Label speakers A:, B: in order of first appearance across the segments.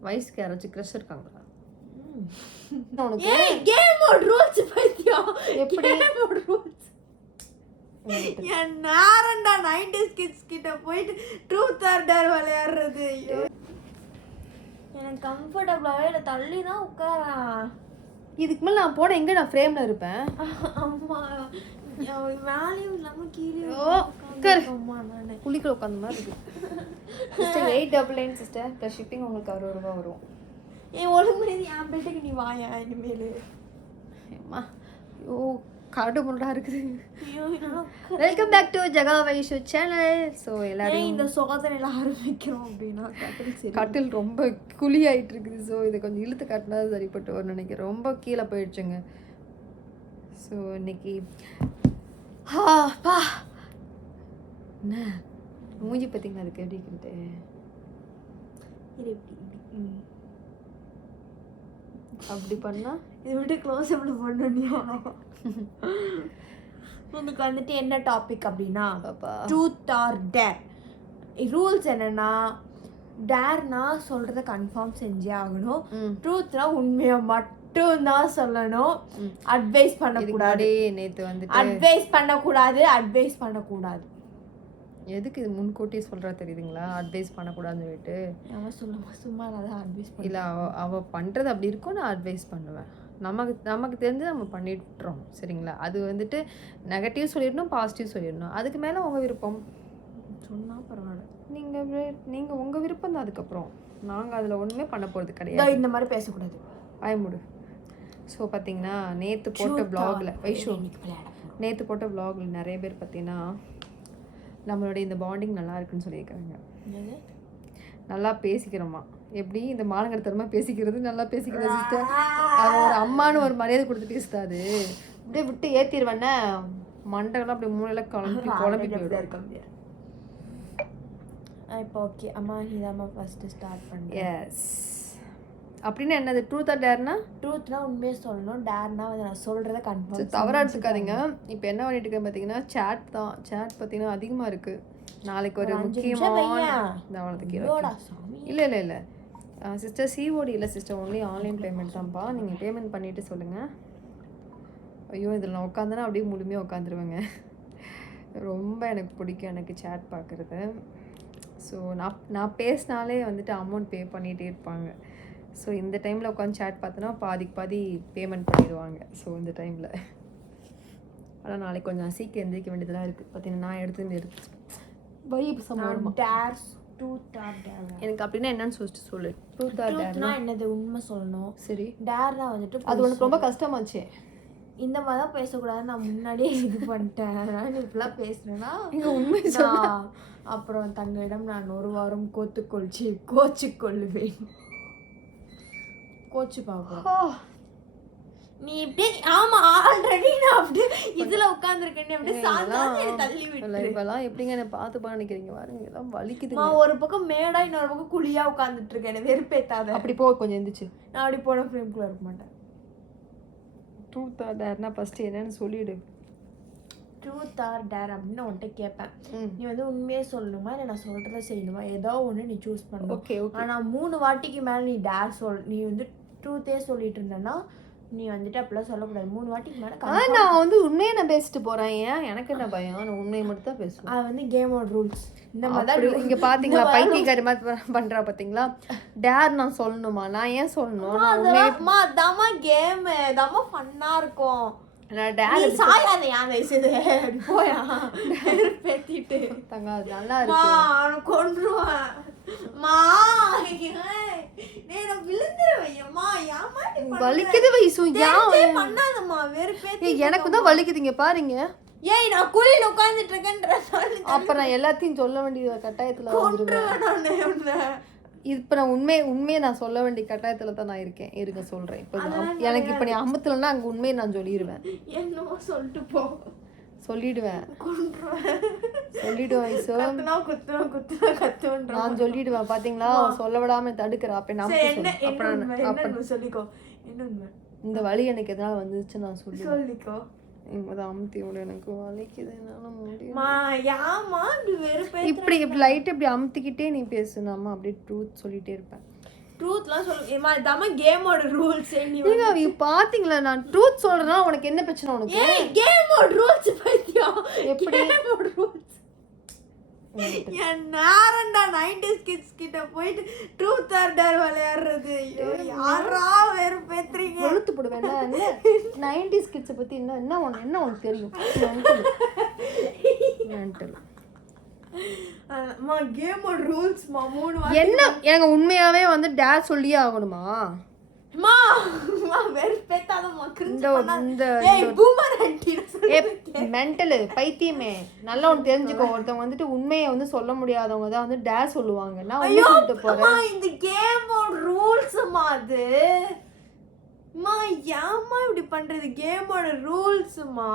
A: வயசுக்கு யாராச்சும் க்ரஷ் இருக்காங்களா?
B: ம்.
A: உனக்கு?
B: கேம் மோட் ரூல்ஸ் பைத்தியம்
A: எப்படி?
B: கேம் மோட் ரூல்ஸ் என் நேரண்டா நைன்டிஸ் கிட்ஸ் கிட்ட போயிட்டு ட்ரூத் ஆர் டேர் விளையாடுறது. ஐயோ. எனக்கு கம்ஃபர்டபுளாவே இல்லை. தள்ளி தான் உட்காரா?
A: இதுக்கு மேலே நான் போன எங்கே நான் ஃப்ரேமில் இருப்பேன்?
B: அம்மா வேலையும் இல்லாம கீழே
A: உட்காரு. குளிக்கிற உட்காந்த மாதிரி இருக்கு. Sister eight double nine sister plus shipping உங்களுக்கு அறுபது ரூபா வரும்.
B: என் ஒழுங்கு என் பெட்டுக்கு நீ வாயா இனிமேல்?
A: அம்மா ஐயோ கரடு முரடா இருக்குது. Welcome back to Jaga Vaishu channel so
B: ஏன்
A: எல்லாரையும்
B: இந்த சோதனையில ஆரம்பிக்கிறோம் அப்படின்னா கட்டில் சரி.
A: கட்டில் ரொம்ப குழி ஆயிட்டு இருக்குது. ஸோ இதை கொஞ்சம் இழுத்து காட்டினா சரிப்பட்டு வரும்னு நினைக்கிறேன். ரொம்ப கீழே போயிடுச்சுங்க. ஸோ இன்னைக்கு ஆ, பா. என்ன? மூஞ்சி பார்த்தீங்களா அதுக்கு எப்படி இருக்குன்ட்டு?
B: இப்படி. ம்.
A: அப்படி பண்ணா?
B: இதை விட்டு க்ளோஸ் அப்ல பண்ணணியா இன்னைக்கு வந்துட்டு என்ன டாபிக் அப்படின்னா ட்ரூத் ஆர் டேர் ரூல்ஸ் என்னன்னா டேர்னா சொல்றத கன்ஃபார்ம் செஞ்சே ஆகணும். ட்ரூத்னா உண்மையை மட்டும் தான் சொல்லணும். அட்வைஸ் பண்ணக்கூடாது.
A: நேற்று வந்துட்டு
B: அட்வைஸ் பண்ணக்கூடாது அட்வைஸ் பண்ணக்கூடாது.
A: எதுக்கு இது முன்கூட்டியே சொல்கிறா தெரியுதுங்களா? அட்வைஸ் பண்ணக்கூடாதுன்னு சொல்லிட்டு.
B: அவன் சொல்லுமா சும்மா நான் அட்வைஸ் பண்ண
A: இல்லை அவ அவள் பண்ணுறது அப்படி இருக்கும் நான் அட்வைஸ் பண்ணுவேன். நமக்கு நமக்கு தெரிஞ்சு நம்ம பண்ணிட்டுறோம் சரிங்களா? அது வந்துட்டு நெகட்டிவ் சொல்லிடணும் பாசிட்டிவ் சொல்லிடணும். அதுக்கு மேலே உங்கள் விருப்பம்?
B: சொன்னா பரவாயில்ல.
A: நீங்கள் நீங்கள் உங்கள் விருப்பம் தான் அதுக்கப்புறம். நாங்கள் அதில் ஒன்றுமே பண்ண போகிறது கிடையாது.
B: இந்த மாதிரி பேசக்கூடாது.
A: பயமுடு ஸோ பார்த்தீங்கன்னா நேற்று போட்ட ப்ளாகில் வைஷு. நேற்று போட்ட வ்ளாகில் நிறைய பேர் பார்த்தீங்கன்னா நம்மளுடைய இந்த பாண்டிங் நல்லா இருக்குன்னு சொல்லியிருக்காங்க? நல்லா பேசிக்கிறோமா எப்படி இந்த மானங்கடத்தனமாக பேசிக்கிறது நல்லா பேசிக்கிறது சிஸ்டர் அவன் ஒரு அம்மான்னு ஒரு மரியாதை கொடுத்து பேசுதாது. அப்படியே விட்டு ஏற்றிடுவேன்னே மண்டெல்லாம் அப்படியே மூளையில குழம்பி குழம்பி போயிடும்.
B: இப்போ ஓகே அம்மா இதாம்மா ஃபர்ஸ்ட் ஸ்டார்ட் பண்ணுறேன்
A: எஸ் அப்படின்னு என்னது ட்ரூத் ஆர் டேர்னா
B: ட்ரூத்னா உண்மையை சொல்லணும் டேர்னா வந்து நான் சொல்றத கன்ஃபார்ம்
A: தவறாக எடுத்துக்காதீங்க. இப்போ என்ன பண்ணிட்டு இருக்கேன் பார்த்தீங்கன்னா சேட் தான். சேட் பார்த்தீங்கன்னா அதிகமாக இருக்குது நாளைக்கு ஒரு முக்கியமான இல்லை இல்லை இல்லை. சிஸ்டர் சிஓடி இல்லை சிஸ்டர் ஒன்லி ஆன்லைன் பேமெண்ட் தான்ப்பா. நீங்கள் பேமெண்ட் பண்ணிவிட்டு சொல்லுங்கள் ஐயோ இதில் நான் உட்காந்தேன்னா அப்படியே முழுமையாக உட்காந்துருவேங்க ரொம்ப எனக்கு பிடிக்கும் எனக்கு சேட் பார்க்குறது ஸோ நான் நான் பேசினாலே வந்துட்டு அமௌண்ட் பே பண்ணிகிட்டே இருப்பாங்க. ஸோ இந்த டைமில் உட்காந்து சேட் பார்த்தோன்னா பாதிக்கு பாதி பேமெண்ட் பண்ணிடுவாங்க. ஸோ இந்த டைமில் ஆனால் நாளைக்கு கொஞ்சம் சீக்கிரம் எந்திரிக்க வேண்டியதெல்லாம் இருக்குது பார்த்தீங்கன்னா நான் எடுத்து எடுத்து வைப் சம்பவமா
B: டேர்ஸ் ட்ரூத் ஆர் டேர்
A: எனக்கு அப்படின்னா என்னன்னு சொல்லிட்டு சொல்லு. ட்ரூத் ஆர்
B: ட்ரூத்னா என்னது? உண்மை சொல்லணும்.
A: சரி.
B: டேர்னா வந்துட்டு
A: அது உனக்கு ரொம்ப கஷ்டமாச்சே.
B: இந்த மாதிரி தான் பேசக்கூடாது நான் முன்னாடியே இது பண்ணிட்டேன். நான் இப்படிலாம் பேசுனேன்னா
A: உண்மை
B: நான் அப்புறம் தங்களிடம் நான் ஒரு வாரம் கோத்துக்கொள்ச்சி கோச்சு கொள்ளுவேன் கோச்சு பார்ப்போம் நீ இப்படியே ஆமா ஆல்ரெடி நான் அப்படியே இதுல உட்காந்துருக்கேன் அப்படியே என்னை தள்ளி விட்டு
A: இப்பெல்லாம் எப்படிங்க என்ன பார்த்து பண்ண நினைக்கிறீங்க பாருங்க எல்லாம் வலிக்குது
B: நான் ஒரு பக்கம் மேடா இன்னொரு பக்கம் குழியா உட்காந்துட்டு இருக்கேன் என்னை வெறுப்பேத்தாத.
A: அப்படி போ கொஞ்சம் எந்திரிச்சு.
B: நான் அப்படி போன ஃப்ரேம்குள்ள இருக்க மாட்டேன்.
A: ட்ரூத் ஆர் டேர்னா ஃபர்ஸ்ட் என்னன்னு சொல்லிடு.
B: ட்ரூத் ஆர் டேர் அப்படின்னு நான் உன்கிட்ட கேட்பேன். நீ வந்து உண்மையே சொல்லணுமா? இல்லை நான் சொல்றத செய்யணுமா? ஏதோ ஒன்று நீ சூஸ் பண்ணணும்.
A: ஓகே ஓகே
B: ஆனா மூணு வாட்டிக்கு மேல நீ டேர் சொல் நீ வந்து ட்ரூத்தே சொல்லிட்டு இருந்தேன்னா நீ வந்துட்டு அப்படிலாம் சொல்லக்கூடாது. மூணு வாட்டிக்கு மேல
A: நான் வந்து உண்மையை நான் பேசிட்டு போறேன். ஏன்? எனக்கு என்ன பயம்? நான் உண்மையை மட்டும் தான் பேசுவேன்.
B: அது வந்து கேம் ஆஃப் ரூல்ஸ் இந்த மாதிரி தான்
A: இங்க பாத்தீங்களா? பைத்தியக்காரி மாதிரி ப- பண்றா பாத்தீங்களா? டேர் நான் சொல்லணுமா? நான் ஏன் சொல்லணும்? நான்
B: அதாம்மா கேம் அதாம்மா ஃபன்னா இருக்கும்.
A: நல்லா இருக்கு. வலிக்குது வயசு ஏன்
B: பண்ணாதம்மா வெறுப்பே
A: ஏய், எனக்கு தான் வலிக்குதுங்க பாருங்க.
B: ஏய் நான் குழியில உட்கார்ந்துட்டு இருக்கேன்ற
A: அப்ப நான் எல்லாத்தையும் சொல்ல வேண்டிய கட்டாயத்துல வந்துருவேன். இப்ப நான் உண்மை உண்மையை நான் சொல்ல வேண்டிய கட்டாயத்துல தான் நான் இருக்கேன். இருங்க சொல்றேன். இப்ப எனக்கு இப்ப நீ அமுத்துலன்னா அங்க உண்மையை நான் சொல்லிடுவேன்
B: என்னமோ சொல்லிட்டு போ.
A: சொல்லிடுவேன். சொல்லிடுவேன் ஐசோ
B: கத்துனா குத்துனா குத்துனா கத்துன்ற
A: நான் சொல்லிடுவேன் பாத்தீங்களா? சொல்ல விடாம தடுக்கிறா அப்ப நான்
B: சரி என்ன
A: சொல்லு.
B: என்ன சொல்லிக்கோ. என்ன
A: இந்த வலி எனக்கு எதனால வந்துச்சு நான் சொல்லுவேன்
B: சொல்லிக்கோ.
A: அமுத்தி விட எனக்கு வலிக்குது என்னால
B: இப்படி
A: இப்படி இப்படி லைட் இப்படி அமுத்திக்கிட்டே நீ பேசுனாமா அப்படியே ட்ரூத் சொல்லிட்டே இருப்பேன்.
B: ட்ரூத்லாம் சொல்லு ஏமா இதாம கேமோட ரூல்ஸ் நீ
A: நீங்க அவங்க பாத்தீங்களா? நான் ட்ரூத் சொல்றேன்னா உனக்கு என்ன பிரச்சனை உனக்கு?
B: ஏய் கேமோட ரூல்ஸ் பைத்தியம்
A: எப்படி?
B: கேமோட ரூல்ஸ் என் நேரண்டா நைன்டிஸ் கிட்ஸ் கிட்ட போயிட்டு ட்ரூத் ஆர் டேர் விளையாடுறது. ஐயோ யாரா வெறுப்பேத்துறீங்க?
A: வெளுத்து போடுவேன் நைன்டிஸ் கிட்ஸை பத்தி என்ன என்ன உனக்கு என்ன உனக்கு தெரியும்?
B: கேமோட ரூல்ஸ் மா மூணு
A: என்ன? எனக்கு உண்மையாவே வந்து டேட் சொல்லியே ஆகணுமா?
B: அம்மா அம்மா வெறுப்பேத்தாதம்மா கிரிஞ்சு.
A: இந்த
B: ஏய் பூமர்
A: மென்டலு பைத்தியமே. நல்லா ஒன்று தெரிஞ்சுக்கோ. ஒருத்தவங்க வந்துட்டு உண்மையை வந்து சொல்ல முடியாதவங்க தான் வந்து டே சொல்லுவாங்க. நான் உண்மை சொல்லிட்டு போறேன்.
B: இந்த கேமோட ரூல்ஸ் அம்மா அது? அம்மா ஏம்மா இப்படி பண்றது? கேமோட ரூல்ஸ்மா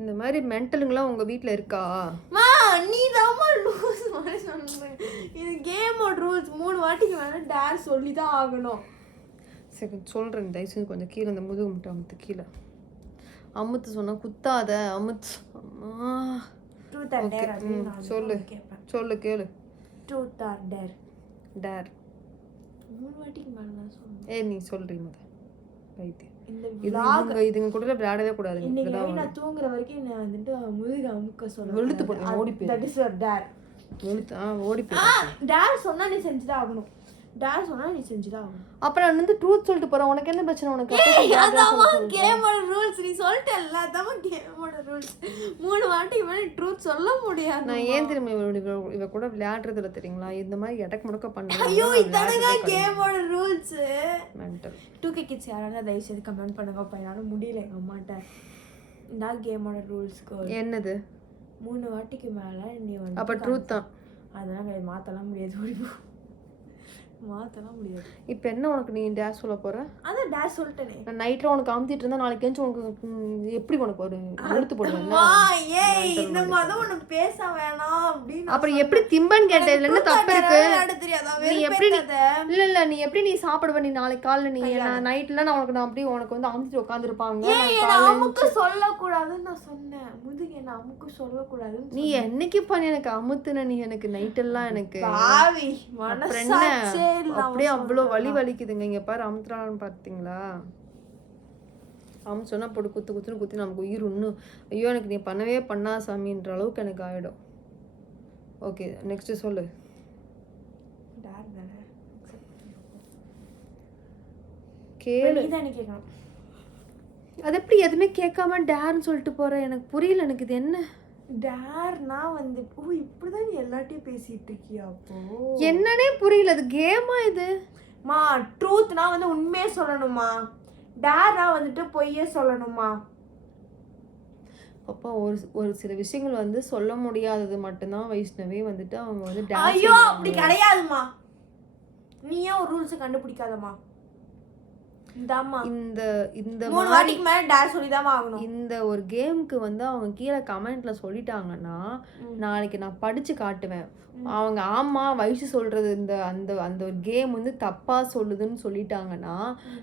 A: இந்த மாதிரி மென்டலுங்களாம் உங்க வீட்ல இருக்கா?
B: மா நீ தாம்மா ரூல்ஸ் மாதிரி சொல்ற இது கேமோட ரூல்ஸ் மூணு வாட்டிக்கு வேணா டேர் சொல்லி தான் ஆகணும்.
A: சரி சொல்றேன். தயவு செஞ்சு கொஞ்சம் கீழே இந்த முதுகு முட்டை அமுத்து கீழே. அமுத்து சொன்னா குத்தாத. அமுத்து சொல்லு. சொல்லு கேளு.
B: ட்ரூத் ஆர் டேர்
A: டேர்
B: மூணு வாட்டிக்கு மேல சொன்னேன்
A: ஏ நீ சொல்றீ முத. பைத்தியம்.
B: இந்த
A: இதுங்க இதுங்க கூட விளையாடவே கூடாதுங்க.
B: இன்னைக்கு நான் தூங்குற வரைக்கும் நான் வந்துட்டு முதுகு அமுக்க சொல்ல
A: வெளுத்து போட்டு ஓடி போயிரு.
B: தட் இஸ் யுவர் டேர்
A: வெளுத்து ஆ ஓடி போய்
B: ஆ டேர் சொன்னா நீ செஞ்சுதான் ஆகணும். டேர் சொன்னா நீ செஞ்சுதான்
A: அப்புறம் நான் வந்து ட்ரூத் சொல்லிட்டு போறேன். உனக்கு என்ன பிரச்சனை? உனக்கு அதான்.
B: கேமோட ரூல்ஸ் நீ சொல்லிட்டல்ல அதாம்மா கேமோட ரூல்ஸ் மூணு வாட்டி மேல ட்ரூத் சொல்ல முடியாது
A: நான் ஏன் திரும்ப இவ இவ கூட விளையாடுறது இல்ல தெரியுங்களா? இந்த மாதிரி எடக்கு முடக்க பண்ண
B: ஐயோ இதானங்க கேமோட rules
A: mental
B: two K kids யாராவது தயவு செய்து கமெண்ட் பண்ணுங்கப்பா என்னால முடியல எங்க அம்மாட்ட. இந்த கேமோட ரூல்ஸ்க்கு
A: என்னது?
B: மூணு வாட்டிக்கு மேல நீ வந்து
A: அப்ப ட்ரூத் தான்.
B: அதெல்லாம் மாத்தலாம் முடியாது ஓடி போ. மாத்தலாம் முடியாது.
A: இப்ப என்ன உனக்கு நீ டேஷ் சொல்ல போற?
B: அதான் டேர் சொல்லிட்டேனே.
A: நான் நைட்ல உனக்கு அமுத்திட்டு இருந்தா நாளைக்கு எழுந்து உனக்கு எப்படி உனக்கு ஒரு இழுத்து போடுவேன்?
B: ஏய் இந்த மாதிரி ஒண்ணு பேச வேணாம் அப்படின்னு
A: அப்புறம் எப்படி திம்பன்னு கேட்ட இதுல என்ன தப்பு இருக்கு? நீ எப்படி. இல்ல இல்ல நீ எப்படி நீ சாப்பிடுவ நீ நாளைக்கு காலைல நீ நான் நைட்ல நான் உனக்கு நான் அப்படியே உனக்கு வந்து அமுத்திட்டு உட்காந்துருப்பாங்க
B: அமுக்கு சொல்லக்கூடாதுன்னு நான் சொன்னேன். முதுகு என்ன அமுக்கு சொல்லக்கூடாதுன்னு
A: நீ என்னைக்கு பண்ணி எனக்கு அமுத்துன நீ எனக்கு நைட் எல்லாம் எனக்கு?
B: பாவி
A: அப்படியே அவ்வளோ வலி வலிக்குதுங்க. இங்க பாரு அமுத்துறான்னு பார்த்தீங்களா அமுத்து சொன்னா போட்டு குத்து குத்துன்னு குத்தி நமக்கு உயிர் இன்னும் ஐயோ எனக்கு நீ பண்ணவே பண்ணா சாமின்ற அளவுக்கு எனக்கு ஆயிடும். ஓகே நெக்ஸ்ட் சொல்லு. கேளு. அது எப்படி எதுவுமே கேட்காம டேர்னு சொல்லிட்டு போற? எனக்கு புரியல எனக்கு இது என்ன?
B: டேர்னா வந்து ஓ இப்படிதான் நீ எல்லாத்தையும் பேசிட்டு இருக்கியா அப்போ?
A: என்னன்னே புரியல அது கேமா இது?
B: மா ட்ரூத்னா வந்து உண்மையே சொல்லணுமா? டேர்னா வந்துட்டு பொய்யே சொல்லணுமா?
A: அப்பா ஒரு ஒரு சில விஷயங்கள் வந்து சொல்ல முடியாதது மட்டும்தான் வைஷ்ணவி வந்துட்டு அவங்க வந்து
B: ஐயோ. அப்படி கிடையாதுமா. நீ ஏன் ஒரு ரூல்ஸ் கண்டுபிடிக்காதம்மா.
A: இந்த இந்த
B: மூணு
A: மாதிரி
B: வாட்டிக்கு மேல டேர் சொல்லிதாம்மா ஆகணும்
A: இந்த ஒரு கேமுக்கு வந்து அவங்க கீழே கமெண்ட்ல சொல்லிட்டாங்கன்னா. நாளைக்கு நான் படிச்சு காட்டுவேன். அவங்க ஆமா வயசு சொல்றது இந்த அந்த அந்த ஒரு கேம் வந்து தப்பா சொல்லுதுன்னு சொல்லிட்டாங்கன்னா.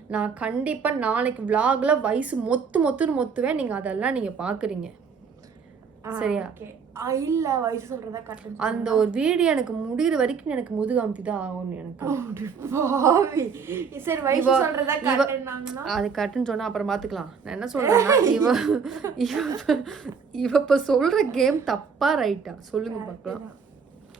A: நான் கண்டிப்பா நாளைக்கு vlogல வயசு மொத்து மொத்துன்னு மொத்துவேன் நீங்க அதெல்லாம் நீங்க பாக்குறீங்க சரியா?
B: இல்ல வயசு சொல்றதா கரெக்ட்
A: அந்த ஒரு வீடியோ எனக்கு முடியிற வரைக்கும் எனக்கு முதுகு அமுத்தி தான் ஆகணும் எனக்கு
B: சரி வயசு சொல்றதா
A: அது கட்டுன்னு சொன்னா அப்புறம் பாத்துக்கலாம். நான் என்ன சொல்றேன்னா இவ இவ இவ இப்ப சொல்ற கேம் தப்பா ரைட்டா சொல்லுங்க பார்க்கலாம்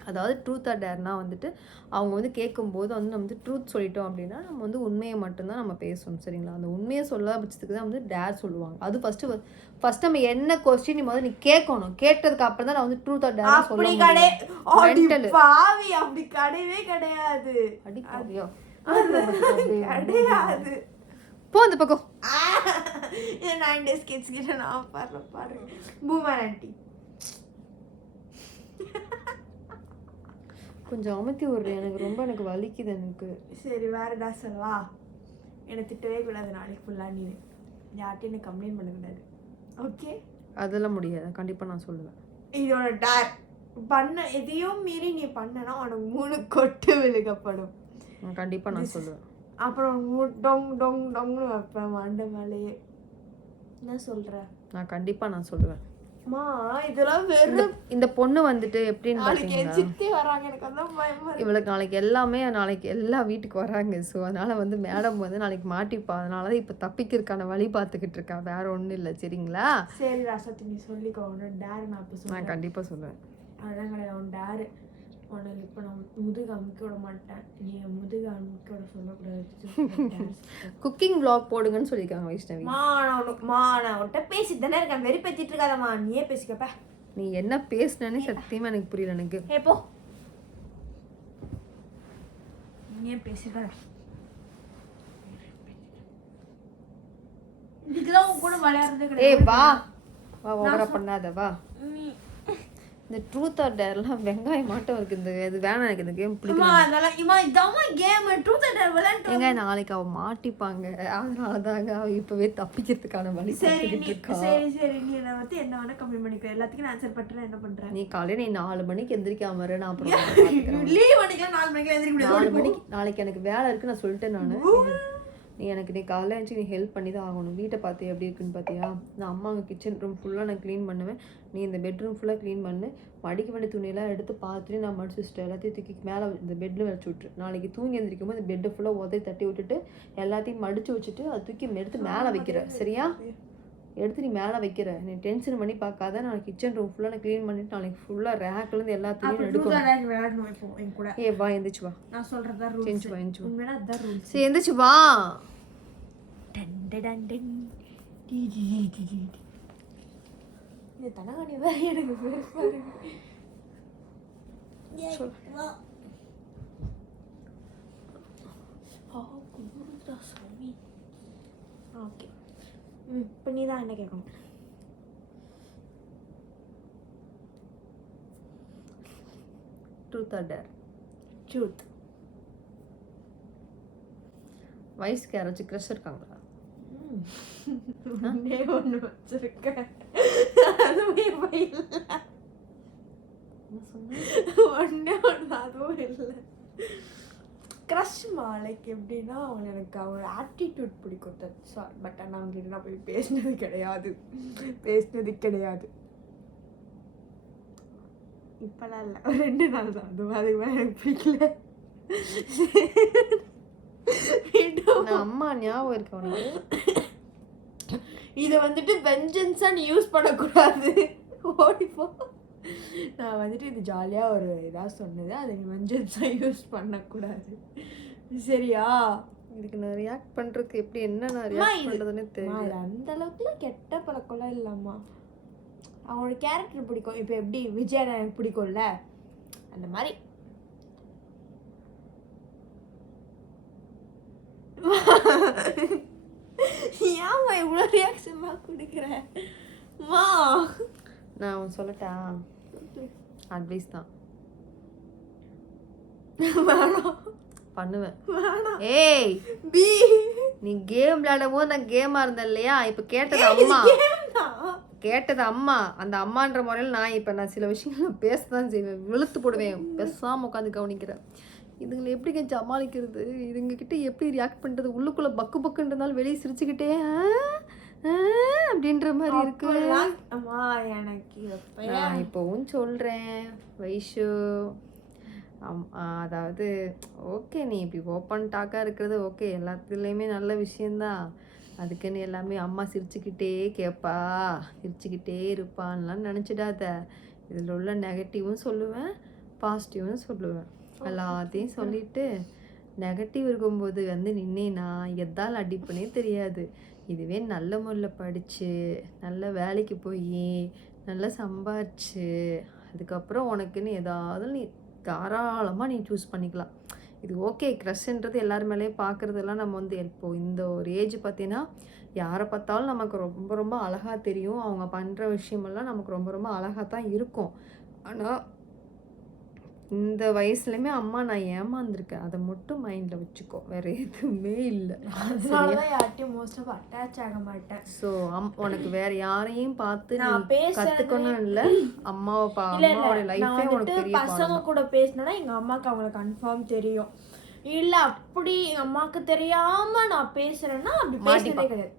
A: அதாவது ட்ரூத் ஆர் டேர்னா வந்துட்டு அவங்க வந்து கேட்கும்போது வந்து நம்ம வந்து ட்ரூத் சொல்லிட்டோம் அப்படின்னா நம்ம வந்து உண்மையை மட்டும்தான் நம்ம பேசணும் சரிங்களா? அந்த உண்மையை சொல்லாத பட்சத்துக்கு தான் வந்து டேர் சொல்லுவாங்க. அது ஃபர்ஸ்ட் ஃபர்ஸ்ட் நம்ம என்ன கொஸ்டின் நீ முதல்ல நீ கேட்கணும். கேட்டதுக்கு அப்புறம் தான் நான் வந்து ட்ரூத் ஆர் டேர் சொல்ல
B: அப்படி கடை
A: முடியும்
B: அடி
A: Mental.
B: பாவி அப்படி கிடையவே கிடையாது.
A: அடி பாவியோ.
B: கிடையாது.
A: போ அந்த பக்கம்.
B: நைன் டேஸ் கிட்ஸ் கிட்ட நான் பாருல பாருங்க. பூமர் ஆண்டி
A: கொஞ்சம் அமுத்தி விடுறேன் எனக்கு ரொம்ப எனக்கு வலிக்குது எனக்கு.
B: சரி வேற என்ன சொல்லலாம் என்னை திட்டவே கூடாது நாளைக்கு ஃபுல்லாக நீ யார்ட்டையும் எனக்கு கம்ப்ளைண்ட் பண்ணக்கூடாது. ஓகே
A: அதெல்லாம் முடியாது. கண்டிப்பா நான் சொல்லுவேன்.
B: இதோட டேர் பண்ண எதையும் மீறி நீ பண்ணனா உனக்கு மூணு கொட்டு விழுகப்படும்.
A: நான் கண்டிப்பா நான் சொல்லுவேன்.
B: அப்புறம் மூ- டொங் டொங் டொங்னு வைப்பேன் மண்டை மேலேயே. என்ன சொல்ற?
A: நான் கண்டிப்பா நான் சொல்லுவேன். இந்த பொண்ணு வந்துட்டு எப்படின்னு பார்த்தீங்கன்னா இவளுக்கு நாளைக்கு எல்லாமே நாளைக்கு எல்லா வீட்டுக்கு வராங்க. ஸோ அதனால வந்து மேடம் வந்து நாளைக்கு மாட்டிப்பா. அதனால தான் இப்போ தப்பிக்கிறதுக்கான வழி பார்த்துக்கிட்டு இருக்கா. வேற ஒன்றும் இல்லை சரிங்களா?
B: சரி ராசத்தி நீ சொல்லிக்கோ. நான்
A: கண்டிப்பாக சொல்லுவேன்
B: அதான் கிடையாது டேரு உன்னை இப்போ நான் முதுகு அமுக்கி விட மாட்டேன். நீ முதுகு அமுக்கி விட சொல்லக்கூடாது.
A: குக்கிங் vlog போடுங்கன்னு சொல்லியிருக்காங்க வைஷ்ணவி.
B: மா நான் மா நான் உன்கிட்ட பேசிட்டு தானே இருக்கேன். வெறி பேத்திட்டு இருக்காதம்மா. நீயே பேசிக்கப்ப
A: நீ என்ன பேசுனேன்னு சத்தியமாக எனக்கு புரியல எனக்கு.
B: ஏ போ. நீயே பேசிருக்காத இதுக்கெல்லாம் உன் கூட விளையாடுறது கிடையாது.
A: வா. வா ஓவரா பண்ணாத வா.
B: நீ
A: இந்த ட்ரூத் ஆர் டேர்லாம் வெங்காயம் மாட்டம் இருக்கு இந்த இது வேணாம் எனக்கு இந்த கேம் பிடிக்கும்
B: கேம் ட்ரூத் அண்ட் விளையாண்டு
A: ஏங்க நாளைக்கு அவ மாட்டிப்பாங்க. அதனால தாங்க அவ இப்பவே தப்பிக்கிறதுக்கான வழி
B: சரி
A: பார்த்துக்கிட்டு இருக்கா.
B: சரி சரி நீ என்ன வந்து என்ன வேணா கம்மி பண்ணிக்கோ. எல்லாத்துக்கும் நான் ஆன்சர் பண்றேன். என்ன பண்றேன்
A: நீ காலையில நீ நாலு மணிக்கு எந்திரிக்காம நான் அப்புறம்.
B: லீவ் பண்ணிக்கலாம் நாலு மணிக்கு எழுந்திரிக்க
A: நாலு மணிக்கு நாளைக்கு எனக்கு வேலை இருக்கு நான் சொல்லிட்டேன் நான். நீ எனக்கு நீ காலைல எழுந்துச்சு நீ ஹெல்ப் பண்ணி தான் ஆகணும். வீட்டை பார்த்து எப்படி இருக்குன்னு பார்த்தியா? நான் அம்மா அங்கே கிச்சன் ரூம் ஃபுல்லாக நான் க்ளீன் பண்ணுவேன். நீ இந்த பெட்ரூம் ஃபுல்லாக க்ளீன் பண்ணு. மடிக்க வேண்டிய துணியெல்லாம் எடுத்து பார்த்துட்டு நான் மடிச்சு வச்சுட்டு எல்லாத்தையும் தூக்கி மேலே இந்த பெட்டில் வச்சு விட்ரு நாளைக்கு தூங்கி எந்திரிக்கும் போது இந்த பெட்டை ஃபுல்லாக உதவி தட்டி விட்டுட்டு எல்லாத்தையும் மடித்து வச்சுட்டு அதை தூக்கி எடுத்து மேலே வைக்கிற. சரியா? எடுத்து நீ மேலே வைக்கிற. நீ டென்ஷன் பண்ணி பார்க்காத. நான் கிச்சன் ரூம் ஃபுல்லாக நான் க்ளீன் பண்ணிட்டு நாளைக்கு ஃபுல்லாக ரேக்லேருந்து எல்லாத்தையும் எடுக்கணும். ஏ வா எந்திரிச்சு வா.
B: நான் சொல்றதா ரூல்ஸ்
A: செஞ்சு வா எந்திரிச்சு வா.
B: உண்மையான அதான் ரூல்ஸ்
A: சரி எந்திரிச்சு வா.
B: இந்த தனகாணி தான் எனக்கு பெருசா இருக்கு ஏய், வா. ஆ, குமுறுதுடா சாமி. ஆ, ஓகே. ம் இப்போ நீ தான் என்ன கேட்கணும்
A: ட்ரூத் ஆர் டேர்
B: ட்ரூத்
A: வயசுக்கு யாராச்சும் க்ரஷ் இருக்காங்களா
B: ஒன்னே ஒன்று வச்சிருக்கேன் அதுவும் இப்போ இல்லை ஒன்னே ஒன்று அதுவும் இல்லை க்ரஷ் லைக் எப்படின்னா அவன் எனக்கு அவன் ஆட்டிடியூட் பிடிக்கும். தட்ஸ் பட் ஆனால் அவங்ககிட்ட நான் போய் பேசினது கிடையாது. பேசினது கிடையாது. இப்போலாம் இல்லை. ரெண்டு நாள் தான். அது அதுக்கு மேலே எனக்கு பிடிக்கல.
A: அம்மா ஞாபகம் இருக்கு உனக்கு.
B: இதை வந்துட்டு வெஞ்சன்ஸாக நீ யூஸ் பண்ணக்கூடாது. ஓடிப்போ. நான் வந்துட்டு இது ஜாலியாக ஒரு இதாக சொன்னது. அதை நீ வெஞ்சன்ஸாக யூஸ் பண்ணக்கூடாது. சரியா?
A: இதுக்கு நான் ரியாக்ட் பண்றதுக்கு எப்படி என்ன நான் ரியாக்ட்
B: அம்மா,
A: தெரியல.
B: அந்த அளவுக்குலாம் கெட்ட பழக்கம்லாம் இல்லைம்மா. அவனோட கேரக்டர் பிடிக்கும். இப்போ எப்படி விஜய் எனக்கு பிடிக்கும்ல? அந்த மாதிரி. ஏன்மா இவ்வளோ ரியாக்ஷன்லாம் கொடுக்குறேன் மா.
A: நான் சொல்லட்டா? அட்வைஸ் தான்.
B: வேணாம்.
A: பண்ணுவேன். ஏய்!
B: பி.
A: நீ கேம் விளையாடும் போது நான் கேமா இருந்தேன் இல்லையா? இப்ப கேட்டது அம்மா. கேட்டது அம்மா. அந்த அம்மான்ற முறையில் நான் இப்போ நான் சில விஷயங்கள் பேச தான் செய்வேன். வெளுத்து போடுவேன். பேசாம உட்காந்து கவனிக்கிறேன். இதுங்களை எப்படிங்க சமாளிக்கிறது? இதுங்க கிட்ட எப்படி ரியாக்ட் பண்ணுறது உள்ளுக்குள்ளே பக்கு பக்குன்றதால வெளியே சிரிச்சுக்கிட்டே அப்படின்ற மாதிரி இருக்கு.
B: அம்மா எனக்கு எப்பயா?
A: நான் இப்போவும் சொல்கிறேன் வைஷு. அதாவது ஓகே நீ இப்படி ஓப்பன் டாக்காக இருக்கிறது ஓகே எல்லாத்துலேயுமே நல்ல விஷயந்தான் அதுக்குன்னு எல்லாமே அம்மா சிரிச்சுக்கிட்டே கேட்பா சிரிச்சுக்கிட்டே இருப்பான்லாம் நினச்சிடாத. இதில் உள்ள நெகட்டிவும் சொல்லுவேன் பாசிட்டிவும் சொல்லுவேன். எல்லாத்தையும் சொல்லிட்டு நெகட்டிவ் இருக்கும்போது வந்து நின்னேனா எதால் அடிப்பனே தெரியாது. இதுவே நல்ல முறையில் படித்து நல்ல வேலைக்கு போய் நல்லா சம்பாரிச்சு அதுக்கப்புறம் உனக்குன்னு ஏதாவது நீ தாராளமாக நீ சூஸ் பண்ணிக்கலாம். இது ஓகே க்ரஷ்ன்றது எல்லார் மேலேயும் பார்க்குறதெல்லாம் நம்ம வந்து இப்போ இந்த ஒரு ஏஜ் பார்த்தீங்கன்னா யாரை பார்த்தாலும் நமக்கு ரொம்ப ரொம்ப அழகாக தெரியும். அவங்க பண்ணுற விஷயமெல்லாம் நமக்கு ரொம்ப ரொம்ப அழகாக தான் இருக்கும். ஆனால் இந்த வயசுலையுமே அம்மா நான் ஏமாந்துருக்கேன். அதை மட்டும் மைண்டில் வச்சுக்கோ. வேற எதுவுமே இல்லை.
B: யார்ட்டையும் மோஸ்ட் ஆஃப் அட்டாச் ஆக மாட்டேன்.
A: ஸோ அம் உனக்கு வேற யாரையும் பார்த்து
B: நான்
A: கற்றுக்கணும் இல்லை. அம்மாவை பா அம்மாவோட லைஃபே
B: நான்
A: உனக்கு பெரிய
B: பசங்க கூட பேசினேன்னா எங்க அம்மாக்கு அவங்கள கன்ஃபார்ம் தெரியும். இல்ல அப்படி எங்க அம்மாக்கு தெரியாம நான் பேசுறேன்னா அப்படி
A: மாட்டிப்பா.
B: கிடையாது.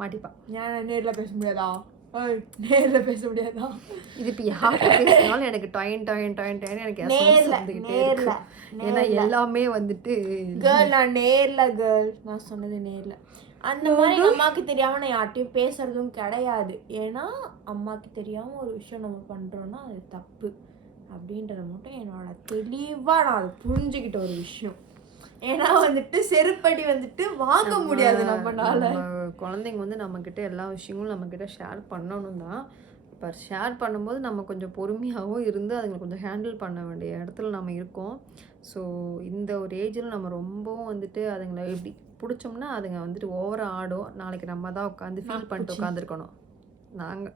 A: மாட்டிப்பா.
B: ஏன் நேர்ல பேச முடியாதா? நேர்ல பேச முடியாதா?
A: இது இப்போ யார்கிட்ட பேசினாலும் எனக்கு டொயின் டொயின் டொயின் டொயின் எனக்கு
B: நேர்ல, நேர்ல,
A: ஏன்னா எல்லாமே வந்துட்டு
B: கேர்ள் நான் நேர்ல கேர்ள் நான் சொன்னது நேர்ல. அந்த மாதிரி எங்க அம்மாக்கு தெரியாம நான் யார்ட்டையும் பேசுறதும் கிடையாது. ஏன்னா அம்மாக்கு தெரியாம ஒரு விஷயம் நம்ம பண்றோம்னா அது தப்பு. அப்படின்றத மட்டும் என்னோட தெளிவா நான் அதை புரிஞ்சுக்கிட்ட ஒரு விஷயம். ஏன்னா வந்துட்டு செருப்படி வந்துட்டு வாங்க முடியாது நம்மனால.
A: நம்ம குழந்தைங்க வந்து நம்மக்கிட்ட எல்லா விஷயங்களும் நம்மக்கிட்ட ஷேர் பண்ணணும் தான். இப்போ ஷேர் பண்ணும்போது நம்ம கொஞ்சம் பொறுமையாகவும் இருந்து அதுங்களை கொஞ்சம் ஹேண்டில் பண்ண வேண்டிய இடத்துல நம்ம இருக்கோம். ஸோ இந்த ஒரு ஏஜில் நம்ம ரொம்பவும் வந்துட்டு அதுங்களை எப்படி பிடிச்சோம்னா அதுங்க வந்துட்டு ஓவராக ஆடும். நாளைக்கு நம்ம தான் உட்காந்து ஃபீல் பண்ணிட்டு உட்காந்துருக்கணும் நாங்கள்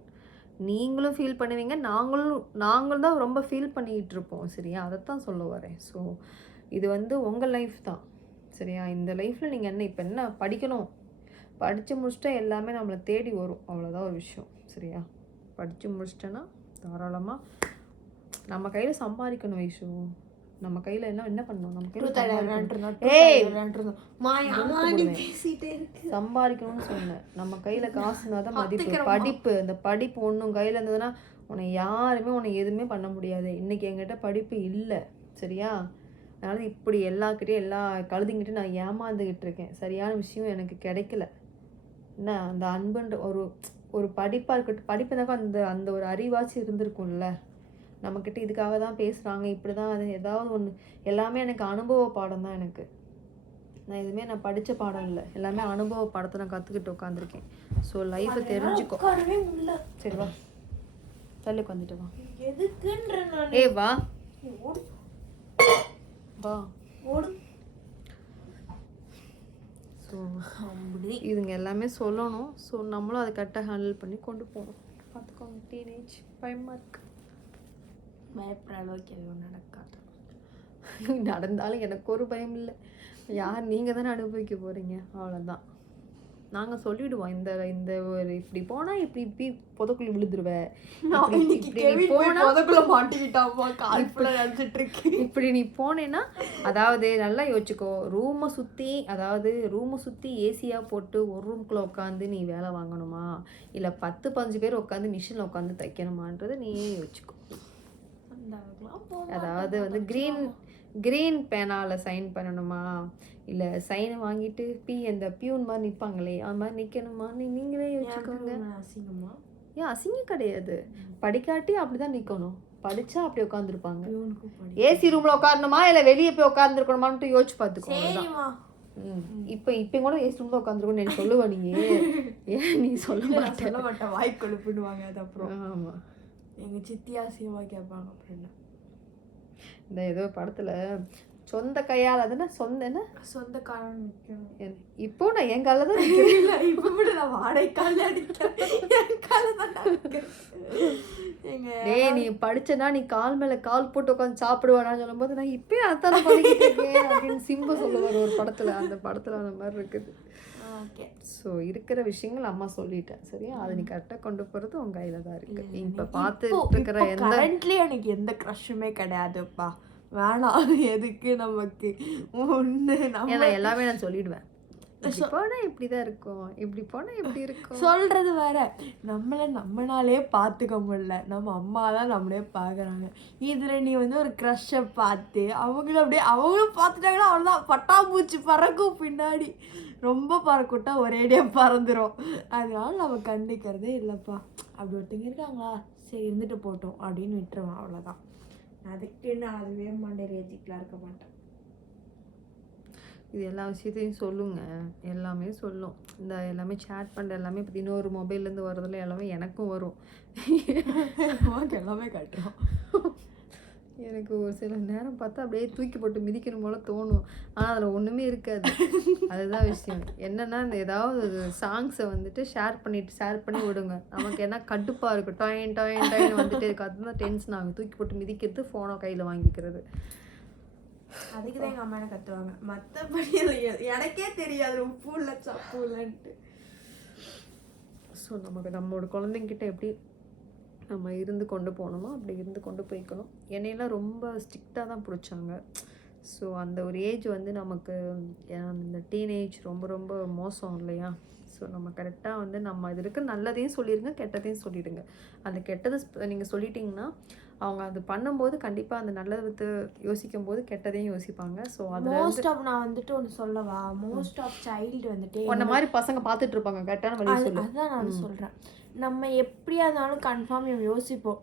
A: நீங்களும் ஃபீல் பண்ணுவீங்க. நாங்களும் நாங்களும் தான் ரொம்ப ஃபீல் பண்ணிக்கிட்டு இருப்போம். சரியா? அதைத்தான் சொல்ல வரேன். ஸோ இது வந்து உங்கள் லைஃப் தான். சரியா? இந்த லைஃப்பில் நீங்கள் என்ன இப்போ என்ன படிக்கணும்? படித்து முடிச்சிட்டா எல்லாமே நம்மளை தேடி வரும். அவ்வளோதான் ஒரு விஷயம். சரியா? படித்து முடிச்சிட்டேன்னா தாராளமாக நம்ம கையில் சம்பாதிக்கணும் வைஷு. நம்ம கையில் என்ன என்ன பண்ணணும்? நம்ம கையில் சம்பாதிக்கணும்னு சொன்னேன். நம்ம கையில் காசுனா தான் மதிப்பு. படிப்பு அந்த படிப்பு ஒன்றும் கையில் இருந்ததுன்னா உன்னை யாருமே உன்னை எதுவுமே பண்ண முடியாது. இன்னைக்கு என்கிட்ட படிப்பு இல்லை. சரியா? அதனால இப்படி எல்லாக்கிட்டையும் எல்லா கழுதிங்கிட்ட நான் ஏமாந்துக்கிட்டு இருக்கேன். சரியான விஷயம் எனக்கு கிடைக்கல. என்ன அந்த அன்புன்ற ஒரு ஒரு படிப்பாக இருக்கட்டும் படிப்புனாக்கா அந்த அந்த ஒரு அறிவாச்சு இருந்திருக்கும்ல. நம்மக்கிட்ட இதுக்காக தான் பேசுகிறாங்க இப்படி தான் அது ஏதாவது ஒன்று எல்லாமே எனக்கு அனுபவ பாடம் தான் எனக்கு. நான் எதுவுமே நான் படித்த பாடம் இல்லை. எல்லாமே அனுபவ பாடத்தை நான் கற்றுக்கிட்டு உட்காந்துருக்கேன் ஸோ லைஃப்பை தெரிஞ்சுக்கோ. சரி வா. தள்ளுக்கு வந்துட்டு வா. ஏய் வா. வா.
B: ஓடு.
A: ஸோ இதுங்க எல்லாமே சொல்லணும். ஸோ நம்மளும் அதை கரெக்டாக ஹேண்டில் பண்ணி கொண்டு போகணும். பார்த்துக்கோங்க டீனேஜ் பயமாக இருக்கு.
B: பயப்படுற அளவுக்கு எதுவும் நடக்காது.
A: நடந்தாலும் எனக்கு ஒரு பயம் இல்லை யார் நீங்கள் தானே அனுபவிக்க போகிறீங்க அவ்வளோதான் நாங்கள் சொல்லிடுவோம் இந்த இந்த ஒரு இப்படி போனால் இப்படி இப்படி புதக்குள்ளி விழுந்துருவ.
B: நான்
A: இப்படி- நீ போனேன்னா அதாவது நல்லா யோசிச்சுக்கோ ரூமை சுற்றி அதாவது ரூமை சுற்றி ஏசியாக போட்டு ஒரு ரூம்குள்ளே உட்காந்து நீ வேலை வாங்கணுமா? இல்லை பத்து பதினஞ்சு பேர் உட்காந்து மிஷினில் உட்காந்து தைக்கணுமான்றது நீயே யோசிச்சுக்கோ. அதாவது வந்து க்ரீன் க்ரீன் பேனாவில் சைன் பண்ணணுமா? இல்லை சைனை வாங்கிட்டு பி அந்த பியூன் மாதிரி நிற்பாங்களே அது மாதிரி நிற்கணுமா நீ நீங்களே யோசிச்சுக்கோங்க.
B: அசிங்கமா?
A: ஏன் அசிங்கம் கிடையாது. படிக்காட்டி அப்படி தான் நிற்கணும் படித்தா அப்படி உட்காந்துருப்பாங்க ஏசி ரூம்ல உட்காரணுமா இல்ல வெளியே போய் உட்காந்துருக்கணுமான்ட்டு யோசிச்சு பார்த்துக்கோங்க. இப்போ இப்போ கூட ஏசி ரூம்ல உட்காந்துருக்கணும் நீ சொல்லுவ நீ ஏன் நீ சொல்ல
B: சொல்ல மாட்டேன். வாய் கொழுப்புடுவாங்க அது அப்புறம்.
A: ஆமா.
B: எங்க சித்தி அசிங்கமா கேட்பாங்க அப்புறம் என்ன
A: இந்த ஏதோ படத்துல சொந்த கையால் அதுன்னா சொந்த என்ன?
B: சொந்தக்காரன் நிக்கணும்
A: என்- இப்போ நான் என் காலில் தான்.
B: இல்ல, இப்ப கூட நான் வாடகை கால அடிக்கிறேன் என் கால தான்
A: டேய் நீ படிச்சனா நீ கால் மேல கால் போட்டு உட்காந்து சாப்பிடுவானான்னு சொல்லும்போது நான் இப்பயே அதான் பண்ணிக்கிட்டு இருக்கேன் அப்படின்னு சிம்பு சொல்லுவார் ஒரு படத்துல அந்த படத்துல அந்த மாதிரி இருக்குது.
B: ஓகே.
A: ஸோ இருக்கிற விஷயங்கள் அம்மா சொல்லிட்டேன். சரியா? அதை நீ கரெக்டாக கொண்டு போகிறது உன் கையில் தான் இருக்கு. இப்போ பார்த்துட்டு இருக்கிற எந்த
B: எனக்கு எந்த க்ரஷுமே கிடையாதுப்பா. வேணாம் எதுக்கு நமக்கு? ஒண்ணு நம்ம
A: எல்லாமே நான் சொல்லிடுவேன். இப்படி போனா இப்படி தான் இருக்கும். இப்படி போனா இப்படி இருக்கும்.
B: சொல்றது வேற. நம்மள நம்மனாலே பார்த்துக்க முடியல. நம்ம அம்மா தான் நம்மளே பார்க்குறாங்க இதுல நீ வந்து ஒரு க்ரஷ்ஷை பார்த்து அவங்களும் அப்படியே அவங்களும் பார்த்துட்டாங்கன்னா அவ்வளோதான் பட்டாம்பூச்சி பறக்கும் பின்னாடி. ரொம்ப பறக்கூட்டா ஒரேடியாக பறந்துடும் அதனால நம்ம கண்டிக்கிறதே இல்லைப்பா. அப்படி ஒருத்தங்க இருக்காங்களா? சரி இருந்துட்டு போட்டோம் அப்படின்னு விட்டுருவேன். அவ்வளோதான் அதுக்கு நான் அதுவே மண்டையில் ஏற்றிக்கலாம் இருக்க மாட்டேன்.
A: இது எல்லா விஷயத்தையும் சொல்லுங்க. எல்லாமே சொல்லும். இந்த எல்லாமே சேட் பண்ணுற எல்லாமே இப்போ இன்னொரு மொபைல்லேருந்து வரதுல எல்லாமே எனக்கும் வரும்.
B: எல்லாமே காட்டுறோம்.
A: எனக்கு ஒரு சில நேரம் பார்த்தா அப்படியே தூக்கி போட்டு மிதிக்கணும் போல தோணும். ஆனால் அதில் ஒன்றுமே இருக்காது. அதுதான் விஷயம். என்னன்னா இந்த ஏதாவது சாங்ஸை வந்துட்டு ஷேர் பண்ணிட்டு ஷேர் பண்ணி விடுங்க. நமக்கு என்ன கடுப்பாக இருக்கும் டாயின் டாயின் டாயின் வந்துட்டு இருக்கு. அதுதான் டென்ஷன் ஆகும் தூக்கி போட்டு மிதிக்கிறது ஃபோனை கையில் வாங்கிக்கிறது.
B: அதுக்கு தான் எங்கள் அம்மா என்ன கத்துவாங்க? மற்றபடி எனக்கே தெரியாது. உப்பு இல்லை சப்பு இல்லைன்ட்டு
A: ஸோ நமக்கு நம்மளோட குழந்தைங்கிட்ட எப்படி நம்ம இருந்து கொண்டு போகணுமோ? அப்படி இருந்து கொண்டு போய்க்கணும். என்னையெல்லாம் ரொம்ப ஸ்ட்ரிக்டாக தான் பிடிச்சாங்க. ஸோ அந்த ஒரு ஏஜ் வந்து நமக்கு அஹ், இந்த டீனேஜ் ரொம்ப ரொம்ப மோசம் இல்லையா? ஸோ நம்ம கரெக்டாக வந்து நம்ம இது இருக்க நல்லதையும் சொல்லிடுங்க கெட்டதையும் சொல்லிடுங்க. அந்த கெட்டதை நீங்கள் சொல்லிட்டீங்கன்னா அவங்க அது பண்ணும்போது கண்டிப்பாக அந்த நல்லதை வந்து யோசிக்கும் போது கெட்டதையும் யோசிப்பாங்க. ஸோ அதில்
B: மோஸ்ட் ஆஃப் நான் வந்துட்டு ஒன்று சொல்லவா? மோஸ்ட் ஆஃப் சைல்டு வந்துட்டு
A: உன்ன மாதிரி பசங்க பார்த்துட்டு இருப்பாங்க. கரெக்டான வழி
B: அது-
A: சொல்லு.
B: அதான் நான். சொல்கிறேன் நம்ம எப்படியா இருந்தாலும் கன்ஃபார்ம் யோசிப்போம்.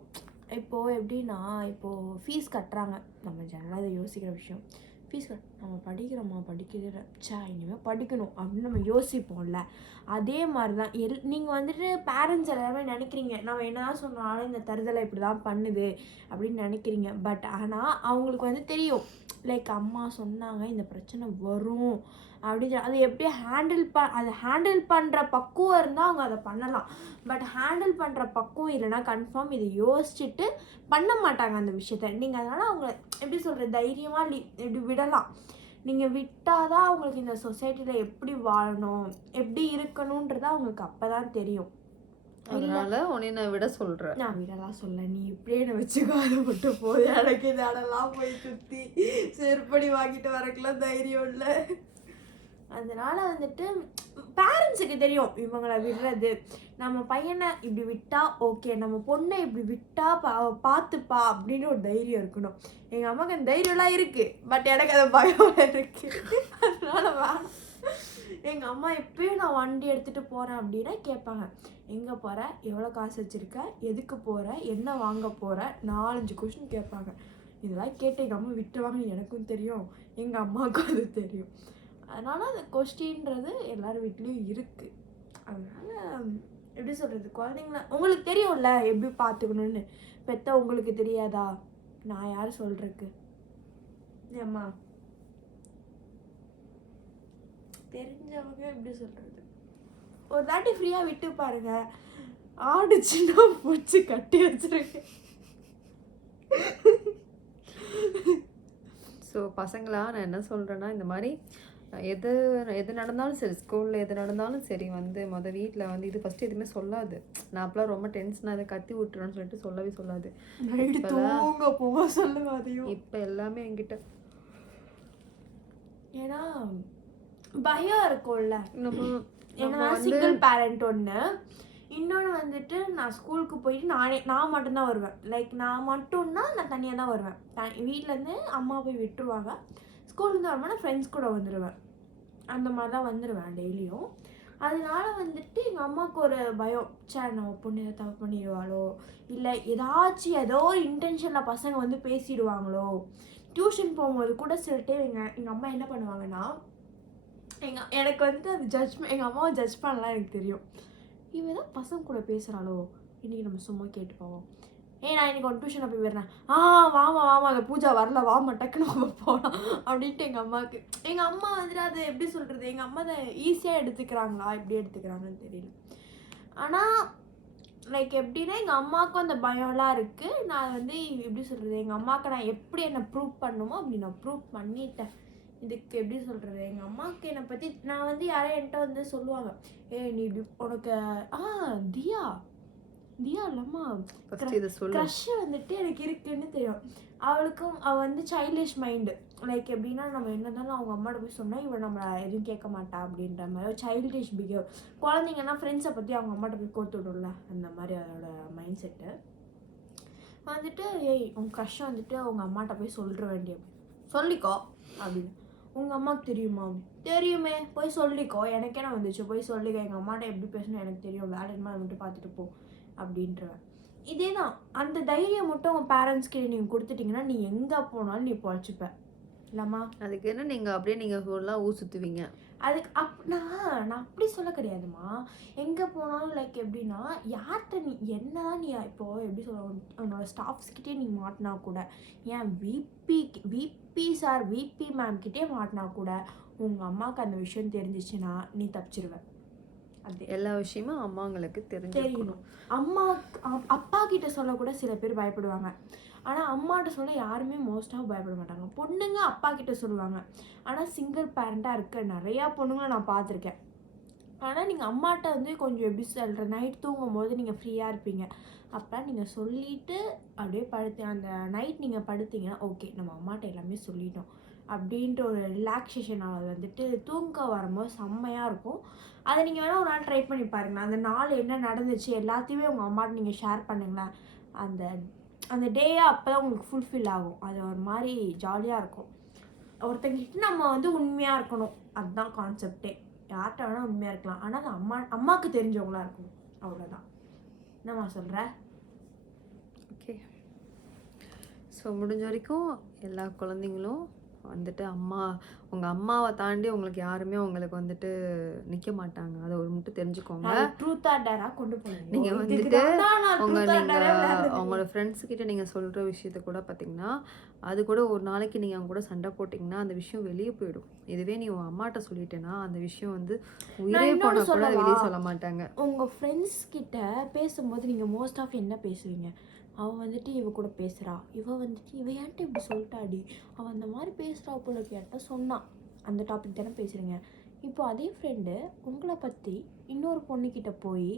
B: இப்போது எப்படின்னா இப்போது ஃபீஸ் கட்டுறாங்க. நம்ம ஜெனரலாக இதை யோசிக்கிற விஷயம். ஃபீஸ் கட் நம்ம படிக்கிறோமா? படிக்கிற சா இனிமேல் படிக்கணும் அப்படின்னு நம்ம யோசிப்போம்ல. அதே மாதிரி தான் எல் நீங்கள் வந்துட்டு பேரண்ட்ஸ் எல்லாருமே நினைக்கிறீங்க நம்ம என்ன தான் சொன்னாலும் இந்த தருதலை இப்படி தான் பண்ணுது அப்படின்னு நினைக்கிறீங்க. பட் ஆனால் அவங்களுக்கு வந்து தெரியும். லைக் அம்மா சொன்னாங்க இந்த பிரச்சனை வரும் அப்படின்னு அதை எப்படி ஹேண்டில் ப அதை ஹேண்டில் பண்ணுற பக்குவம் இருந்தால் அவங்க அதை பண்ணலாம். பட் ஹேண்டில் பண்ணுற பக்குவம் இல்லைன்னா கன்ஃபார்ம் இதை யோசிச்சுட்டு பண்ண மாட்டாங்க அந்த விஷயத்த. நீங்கள் அதனால் அவங்க எப்படி சொல்கிறது தைரியமாக லி இப்படி விடலாம். நீங்கள் விட்டால் தான் அவங்களுக்கு இந்த சொசைட்டியில் எப்படி வாழணும் எப்படி இருக்கணுன்றது அவங்களுக்கு அப்போ தான் தெரியும்.
A: அதனால உன்னை நான் விட சொல்கிறேன்
B: நான் விடலாம் சொல்ல. நீ இப்படியே என்னை வச்சுக்காத மட்டும் போது எனக்கு இந்த இடம்லாம் போய் சுற்றி செருப்படி வாங்கிட்டு வரக்கெல்லாம் தைரியம் இல்லை. அதனால வந்துட்டு பேரண்ட்ஸுக்கு தெரியும் இவங்களை விடுறது. நம்ம பையனை இப்படி விட்டா ஓகே நம்ம பொண்ணை இப்படி விட்டா பா பார்த்துப்பா அப்படின்னு ஒரு தைரியம் இருக்கணும். எங்கள் அம்மாவுக்கு அந்த தைரியம்லாம் இருக்குது பட் எனக்கு அது பயம் இருக்குது அதனால வேணாம். எங்கள் அம்மா எப்பயும் நான் வண்டி எடுத்துகிட்டு போகிறேன் அப்படின்னா கேட்பாங்க எங்கே போகிற எவ்வளோ காசு வச்சுருக்க? எதுக்கு போகிற என்ன வாங்க போகிற நாலஞ்சு கொஷின் கேட்பாங்க. இதெல்லாம் கேட்டு எங்கள் அம்மா விட்டுருவாங்கன்னு எனக்கும் தெரியும் எங்கள் அம்மாவுக்கும் அது தெரியும். அதனால் அந்த கொஸ்டின்றது எல்லார் வீட்லேயும் இருக்குது அதனால் எப்படி சொல்கிறது குழந்தைங்கள உங்களுக்கு தெரியும்ல எப்படி பார்த்துக்கணுன்னு பெத்த உங்களுக்கு தெரியாதா? நான் யார் சொல்கிறதுக்கு ஏம்மா? தெரிஞ்சவங்க எப்படி சொல்கிறது ஒரு தாட்டி ஃப்ரீயாக விட்டு பாருங்க. ஆடுச்சுன்னா பிடிச்சி கட்டி வச்சிருங்க
A: ஸோ பசங்களா நான் என்ன சொல்கிறேன்னா இந்த மாதிரி எது எது நடந்தாலும் சரி ஸ்கூலில் எது நடந்தாலும் சரி வந்து மொதல் வீட்டில் வந்து இது ஃபஸ்ட்டு எதுவுமே சொல்லாது. நான் அப்பலாம் ரொம்ப டென்ஷனாக அதை கத்தி விட்டுறேன்னு சொல்லிட்டு சொல்லவே சொல்லாது.
B: தூங்க போக சொல்லுங்க அதையும்.
A: இப்போ எல்லாமே என்கிட்ட
B: ஏன்னா பயம் இருக்கும்ல. ஏன்னா சிங்கிள் பேரண்ட் ஒன்று இன்னொன்று வந்துட்டு நான் ஸ்கூலுக்கு போயிட்டு நானே நான் மட்டும்தான் வருவேன். லைக் நான் மட்டும்னா நான் தனியாக தான் வருவேன். வீட்டிலேருந்து அம்மா போய் விட்டுருவாங்க. ஸ்கூல்லேருந்து நான் ஃப்ரெண்ட்ஸ் கூட வந்துடுவேன் அந்த மாதிரி தான் வந்துடுவேன் டெய்லியும். அதனால வந்துட்டு எங்கள் அம்மாவுக்கு ஒரு பயம். சே நம்ம பொண்ணு ஏதாவது தப்பு பண்ணிடுவாளோ? இல்லை ஏதாச்சும் ஏதோ ஒரு இன்டென்ஷனில் பசங்க வந்து பேசிடுவாங்களோ? டியூஷன் போகும்போது கூட சில டைம் எங்கள் எங்கள் அம்மா என்ன பண்ணுவாங்கன்னா எங்கள் எனக்கு வந்து அது ஜட்ஜ்மெண்ட் எங்கள் அம்மாவை ஜட்ஜ் பண்ணலாம் எனக்கு தெரியும். இவன் தான் பசங்க கூட பேசுகிறாளோ இன்றைக்கி நம்ம சும்மா கேட்டு போவோம். ஏ நான் இன்னைக்கு ஒரு டியூஷனில் போய் வரேன் ஆ வாமா வாமா அந்த பூஜா வரல வாமா டக்குன்னு நம்ம போகலாம் அப்படின்ட்டு எங்கள் அம்மாவுக்கு. எங்கள் அம்மா வந்துட்டு அது எப்படி சொல்கிறது எங்கள் அம்மா அதை ஈஸியாக எடுத்துக்கிறாங்களா? எப்படி எடுத்துக்கிறாங்கன்னு தெரியல. ஆனால் லைக் எப்படின்னா எங்கள் அம்மாவுக்கும் அந்த பயம்லாம் இருக்குது நான் வந்து எப்படி சொல்கிறது எங்கள் அம்மாவுக்கு நான் எப்படி என்னை ப்ரூவ் பண்ணுமோ அப்படி நான் ப்ரூவ் பண்ணிட்டேன். இதுக்கு எப்படி சொல்கிறது எங்கள் அம்மாவுக்கு என்னை பற்றி நான் வந்து யாரும் என்கிட்ட வந்து சொல்லுவாங்க. ஏய் நீ இப்படி உனக்கு ஆ தியா. தியா இல்லம்மா
A: ஃபஸ்ட்டு இதை சொல்லு.
B: க்ரஷ் வந்துட்டு எனக்கு இருக்குன்னு தெரியும். அவளுக்கும் அவள் வந்து சைல்டிஷ் மைண்டு லைக் எப்படின்னா நம்ம என்ன இருந்தாலும் அவங்க அம்மாட்ட போய் சொன்னால் இவன் நம்மளை எதுவும் கேட்க மாட்டா அப்படின்ற மாதிரி சைல்டிஷ் பிஹேவ் குழந்தைங்கன்னா ஃப்ரெண்ட்ஸை பற்றி அவங்க அம்மாட்ட போய் கோத்து விடும்ல? அந்த மாதிரி அதோட மைண்ட் செட்டு வந்துட்டு ஏய் உன் க்ரஷ் வந்துட்டு அவங்க அம்மாட்ட போய் சொல்லிட வேண்டிய சொல்லிக்கோ. அப்படின்னு. உங்கள் அம்மாவுக்கு தெரியுமா? தெரியுமே. போய் சொல்லிக்கோ. எனக்கே நான் வந்துச்சு? போய் சொல்லிக்கோ. எங்கள் அம்மாட்ட எப்படி பேசணும்? எனக்கு தெரியும். வேலை என்ன மட்டும் பார்த்துட்டு போ அப்படின்றவன் இதே தான் அந்த தைரியம் மட்டும் உங்கள் பேரண்ட்ஸ் கிட்ட நீங்கள் கொடுத்துட்டீங்கன்னா நீ எங்கே போனாலும் நீ பொழைச்சிப்ப. இல்லைம்மா?
A: அதுக்கு என்ன நீங்கள் அப்படியே நீங்கள் ஃபுல்லாக ஊர் சுற்றுவீங்க
B: அதுக்கு அப் நான் நான் அப்படி சொல்ல கிடையாதும்மா. எங்கே போனாலும் லைக் எப்படின்னா யார்கிட்ட நீ என்ன நீ இப்போது எப்படி சொல்ல உன்னோட ஸ்டாஃப்ஸ்கிட்டே நீ மாட்டினா கூட ஏன் VP VP sir VP ma'am கிட்டே மாட்டினா கூட உங்கள் அம்மாவுக்கு அந்த விஷயம் தெரிஞ்சிச்சுன்னா நீ தப்பிச்சிருவ. அது
A: எல்லா விஷயமும் அம்மாங்களுக்கு தெரிஞ்சிருக்கணும்.
B: தெரியணும் அம்மா அப்- அப்பா கிட்ட சொல்ல கூட சில பேர் பயப்படுவாங்க. ஆனால் அம்மாட்ட சொல்ல யாருமே மோஸ்ட்டாக பயப்பட மாட்டாங்க. பொண்ணுங்க அப்பா கிட்ட சொல்லுவாங்க. ஆனால் சிங்கிள் பேரண்ட்டாக இருக்க நிறையா பொண்ணுங்களை நான் பார்த்துருக்கேன். ஆனால் நீங்கள் அம்மாட்ட வந்து கொஞ்சம் எப்படி சொல்கிற நைட் தூங்கும் போது நீங்கள் ஃப்ரீயாக இருப்பீங்க. அப்போ நீங்கள் சொல்லிவிட்டு அப்படியே படுத்து அந்த நைட் நீங்கள் படுத்தீங்கன்னா ஓகே நம்ம அம்மாட்ட எல்லாமே சொல்லிட்டோம். அப்படின்ற ஒரு ரிலாக்ஸேஷன் அது வந்துட்டு தூங்க வரும்போது செம்மையாக இருக்கும். அதை நீங்கள் வேணால் ஒரு நாள் ட்ரை பண்ணி பாருங்களேன். அந்த நாள் என்ன நடந்துச்சு எல்லாத்தையுமே உங்கள் அம்மாட்ட நீங்கள் ஷேர் பண்ணுங்களேன். அந்த அந்த டேயே அப்போ தான் உங்களுக்கு ஃபுல்ஃபில் ஆகும். அது ஒரு மாதிரி ஜாலியாக இருக்கும். ஒருத்தங்கிட்ட நம்ம வந்து உண்மையாக இருக்கணும். அதுதான் கான்செப்டே யார்கிட்ட வேணால் உண்மையாக இருக்கலாம். ஆனால் அது அம்மா அம்மாவுக்கு தெரிஞ்சவங்களா இருக்கணும். அவ்வளோதான் என்னம்மா சொல்கிற
A: ஓகே ஸோ முடிஞ்ச வரைக்கும் எல்லா குழந்தைங்களும் வந்துட்டு அம்மா உங்கள் அம்மாவை தாண்டி உங்களுக்கு யாருமே உங்களுக்கு வந்துட்டு நிற்க மாட்டாங்க. அதை ஒரு மட்டும் தெரிஞ்சுக்கோங்க.
B: ட்ரூத் ஆர் டேரா கொண்டு போனீங்க
A: நீங்க
B: இதுக்கு
A: வந்துட்டு
B: தான் நான்
A: உங்க
B: truth or
A: நீங்க
B: dare ஆ விளையாடுறது.
A: அவங்களோட ஃப்ரெண்ட்ஸ் கிட்ட நீங்க சொல்ற விஷயத்த கூட பாத்தீங்கன்னா அது கூட ஒரு நாளைக்கு நீங்க அவங்க கூட சண்டை போட்டிங்கன்னா அந்த விஷயம் வெளியே போயிடும். இதுவே நீ உன் அம்மாட்ட சொல்லிட்டேன்னா அந்த விஷயம் வந்து உயிரே
B: இன்னொன்னு
A: போனா கூட வெளியே? சொல்ல மாட்டாங்க.
B: உங்கள் ஃப்ரெண்ட்ஸ் கிட்ட பேசும்போது நீங்கள் மோஸ்ட் ஆஃப் என்ன பேசுவீங்க? அவன் வந்துட்டு இவ கூட பேசுகிறா இவன் வந்துட்டு இவ ஏன்ட்டு இப்படி சொல்லிட்டாடி அவள் அந்த மாதிரி பேசுகிறா போல கேட்டால் சொன்னான் அந்த டாபிக் தானே பேசுகிறீங்க இப்போ அதே ஃப்ரெண்டு உங்களை பற்றி இன்னொரு பொண்ணுக்கிட்ட போய்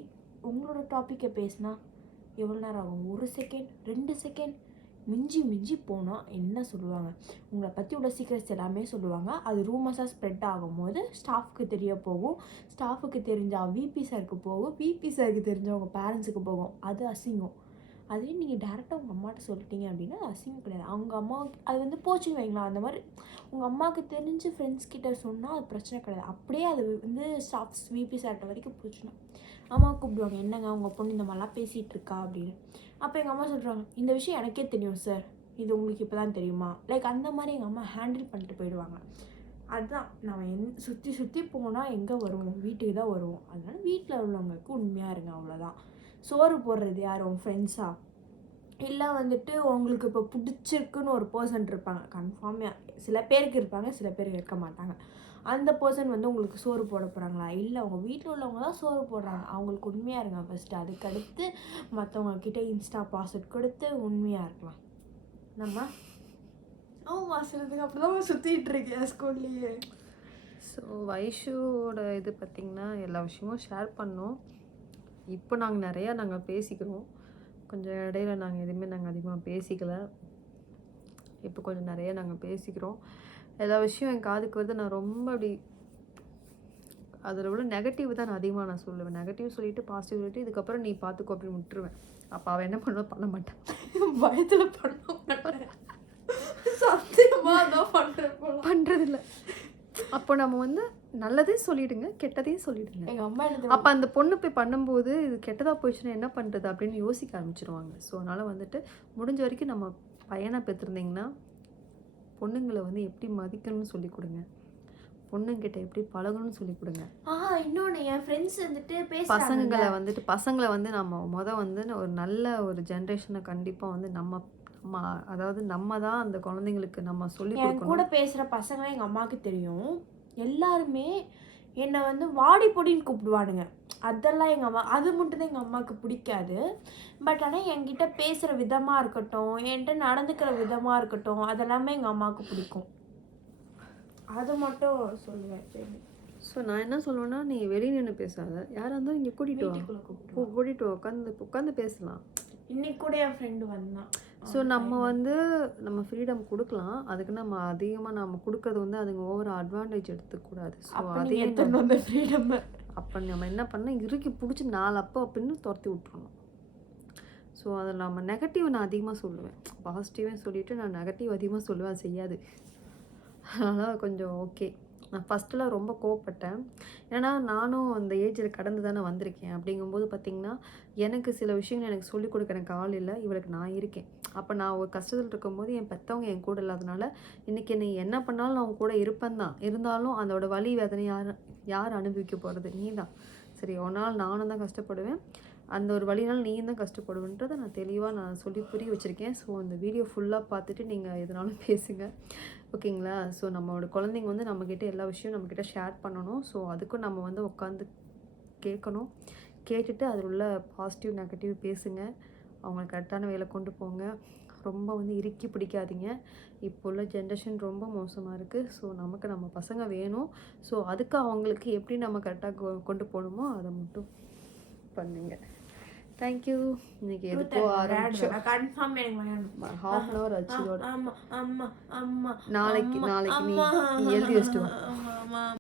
B: உங்களோட டாப்பிக்கை பேசினா எவ்வளோ நேரம் ஆகும்? ஒரு செகண்ட் ரெண்டு செகண்ட் மிஞ்சி மிஞ்சி போனால் என்ன சொல்லுவாங்க? உங்களை பற்றி உள்ள சீக்ரெட்ஸ் எல்லாமே சொல்லுவாங்க. அது ரூமர்ஸாக ஸ்ப்ரெட் ஆகும்போது ஸ்டாஃப்க்கு தெரிய போகும். ஸ்டாஃபுக்கு தெரிஞ்சால் விபி சாருக்கு போகும். விபி சாருக்கு தெரிஞ்சவங்க பேரண்ட்ஸுக்கு போகும். அது அசிங்கம். அதே நீங்கள் டேரெக்டாக உங்கள் அம்மாட்ட சொல்லிட்டீங்க அப்படின்னா அசிங்கம் கிடையாது. அவங்க அம்மாவுக்கு அது வந்து போச்சு வைங்களா அந்த மாதிரி உங்கள் அம்மாவுக்கு தெரிஞ்சு ஃப்ரெண்ட்ஸ் கிட்ட சொன்னால் அது பிரச்சனை கிடையாது. அப்படியே அது வந்து ஸ்டாஃப்ஸ் விபி சார்ட்ட வரைக்கும் போச்சுன்னா அம்மா கூப்பிடுவாங்க என்னங்க உங்கள் பொண்ணு இந்த மாதிரிலாம் பேசிகிட்டு இருக்கா? அப்படின்னு. அப்போ எங்கள் அம்மா சொல்கிறாங்க இந்த விஷயம் எனக்கே தெரியும் சார் இது உங்களுக்கு இப்போ தான் தெரியுமா? லைக் அந்த மாதிரி எங்கள் அம்மா ஹேண்டில் பண்ணிட்டு போயிடுவாங்க. அதுதான் நம்ம எந் சுற்றி சுற்றி போனால் எங்கே வருவோம்? வீட்டுக்கு தான் வருவோம். அதனால் வீட்டில் உள்ளவங்களுக்கு உண்மையாக இருங்க அவ்வளோதான் சோறு போடுறது யார்? உங்கள் ஃப்ரெண்ட்ஸா இல்லை வந்துட்டு உங்களுக்கு இப்போ பிடிச்சிருக்குன்னு ஒரு பர்சன் இருப்பாங்க. கன்ஃபார்மாக சில பேருக்கு இருப்பாங்க சில பேருக்கு இருக்க மாட்டாங்க. அந்த பர்சன் வந்து உங்களுக்கு சோறு போட போகிறாங்களா இல்லை உங்கள் வீட்டில் உள்ளவங்க தான் சோறு போடுறாங்க. அவங்களுக்கு உண்மையாக இருங்க ஃபஸ்ட்டு அதுக்கடுத்து மற்றவங்க கிட்ட இன்ஸ்டா பாஸ்வேர்ட் கொடுத்து உண்மையாக இருக்கலாம். நம்ம? ஆமா சிலதுக்கு அப்படி தான் சுற்றிட்டு இருக்கேன் ஸ்கூல்லையே
A: ஸோ வைஷுவோட இது பார்த்திங்கன்னா எல்லா விஷயமும் ஷேர் பண்ணோம். இப்போ நாங்கள் நிறையா நாங்கள் பேசிக்கிறோம். கொஞ்சம் இடையில நாங்கள் எதுவுமே நாங்கள் அதிகமாக பேசிக்கல. இப்போ கொஞ்சம் நிறைய நாங்கள் பேசிக்கிறோம். எல்லா விஷயம் என் காதுக்கு வருது. நான் ரொம்ப அப்படி அதில் உள்ள நெகட்டிவ் தான் நான் அதிகமாக நான் சொல்லுவேன். நெகட்டிவ் சொல்லிட்டு பாசிட்டிவ் சொல்லிட்டு இதுக்கப்புறம் நீ பார்த்துக்கோ அப்படின்னு விட்டுருவேன். அப்போ அவள் என்ன பண்ணுவா? பண்ண மாட்டான்
B: பயத்துல பண்ண மாட்டேன் சத்தியமா தான் பண்றேன் போல.
A: பண்ணுறதில்ல அப்போ நம்ம வந்து நல்லதையும் சொல்லிடுங்க கெட்டதையும் சொல்லிடுங்க.
B: எங்க அம்மா எனக்கு
A: அப்போ அந்த பொண்ணு போய் பண்ணும்போது இது கெட்டதாக போயிடுச்சுன்னா என்ன பண்ணுறது அப்படின்னு யோசிக்க ஆரம்பிச்சிருவாங்க. ஸோ அதனால் வந்துட்டு முடிஞ்ச வரைக்கும் நம்ம பையனை பெற்றிருந்தீங்கன்னா பொண்ணுங்களை வந்து எப்படி மதிக்கணும்னு சொல்லி கொடுங்க. பொண்ணுங்கிட்ட எப்படி பழகணும்னு சொல்லி கொடுங்க.
B: ஆ இன்னொன்னு என் ஃப்ரெண்ட்ஸ் வந்துட்டு
A: பசங்களை வந்துட்டு பசங்களை வந்து நம்ம முத வந்து ஒரு நல்ல ஒரு ஜென்ரேஷனை கண்டிப்பாக வந்து நம்ம நம்ம அதாவது நம்ம தான் அந்த குழந்தைங்களுக்கு நம்ம சொல்லி
B: கூட பேசுற பசங்க எங்க அம்மாவுக்கு தெரியும். எல்லாருமே என்னை வந்து வாடி பொடின்னு கூப்பிடுவானுங்க. அதெல்லாம் எங்கள் அம்மா அது மட்டும் தான் எங்கள் அம்மாவுக்கு பிடிக்காது. பட் ஆனால் என்கிட்ட பேசுகிற விதமாக இருக்கட்டும் என்கிட்ட நடந்துக்கிற விதமாக இருக்கட்டும் அதெல்லாமே எங்கள் அம்மாவுக்கு பிடிக்கும். அது மட்டும் சொல்லுவேன். சரி.
A: ஸோ நான் என்ன சொல்லுவேன்னா நீ வெளியே நின்று பேசாத. யாராக இருந்தாலும் இங்கே கூட்டிகிட்டு வா.
B: வீட்டுக்குள்ளே கூப்பிடுவோம்
A: கூ- கூட்டிட்டு வா. உட்காந்து உட்காந்து பேசலாம்.
B: இன்னைக்கு கூட என் ஃப்ரெண்டு வந்தான்.
A: ஸோ நம்ம வந்து நம்ம ஃப்ரீடம் கொடுக்கலாம். அதுக்கு நம்ம அதிகமாக நம்ம கொடுக்கறது வந்து அதுங்க ஓவர் அட்வான்டேஜ் எடுத்துக்கூடாது ஸோ அதே
B: வந்த ஃப்ரீடம்
A: அப்போ நம்ம என்ன பண்ணால் இறுக்கி பிடிச்சி நாலு அப்போ அப்படின்னு துரத்தி விட்றணும் ஸோ அதில் நம்ம நெகட்டிவ் நான் அதிகமாக சொல்லுவேன். பாசிட்டிவே சொல்லிவிட்டு நான் நெகட்டிவ் அதிகமாக சொல்லுவேன். செய்யாது. அதனால் கொஞ்சம் ஓகே நான் ஃபஸ்ட்டெலாம் ரொம்ப கோவப்பட்டேன். ஏன்னா நானும் அந்த ஏஜில் கடந்து தானே வந்திருக்கேன். அப்படிங்கும்போது பார்த்திங்கன்னா எனக்கு சில விஷயங்கள் எனக்கு சொல்லிக் கொடுக்க எனக்கு ஆள் இல்லை. இவளுக்கு நான் இருக்கேன். அப்போ நான் ஒரு கஷ்டத்தில் இருக்கும்போது என் பெற்றவங்க என் கூட இல்லாதனால இன்றைக்கி என்னை என்ன பண்ணாலும் நான் கூட இருப்பேன் தான். இருந்தாலும் அதோட வலி வேதனை யார் யார் அனுபவிக்க போகிறது நீ தான். சரி ஒரு நாள் நானும் தான் கஷ்டப்படுவேன். அந்த ஒரு வழினால் நீயும் தான் கஷ்டப்படுவேன்றதை நான் தெளிவாக நான் சொல்லி புரிய வச்சுருக்கேன். ஸோ அந்த வீடியோ ஃபுல்லாக பார்த்துட்டு நீங்கள் எதனாலும் பேசுங்க. ஓகேங்களா? ஸோ நம்மளோட குழந்தைங்க வந்து நம்மக்கிட்ட எல்லா விஷயம் நம்மக்கிட்ட ஷேர் பண்ணணும். ஸோ அதுக்கும் நம்ம வந்து உட்காந்து கேட்கணும். கேட்டுட்டு அதில் உள்ள பாசிட்டிவ் நெகட்டிவ் பேசுங்க. அவங்கள கரெக்டான வேலை கொண்டு போங்க. ரொம்ப வந்து இறுக்கி பிடிக்காதீங்க. இப்போ உள்ள ஜென்ரேஷன் ரொம்ப மோசமாக இருக்குது ஸோ நமக்கு நம்ம பசங்க வேணும். ஸோ அதுக்கு அவங்களுக்கு எப்படி நம்ம கரெக்டாக கொண்டு போகணுமோ அதை மட்டும் பண்ணுங்கள் தேங்க்யூ இன்னைக்கு எதுக்கோ ஆரம்பிச்சோம்.
B: கன்ஃபார்ம் எனக்கு
A: ஹாஃப் அன் ஹவர் ஆச்சு நாளைக்கு நாளைக்கு நீ எழுதி வச்சுட்டு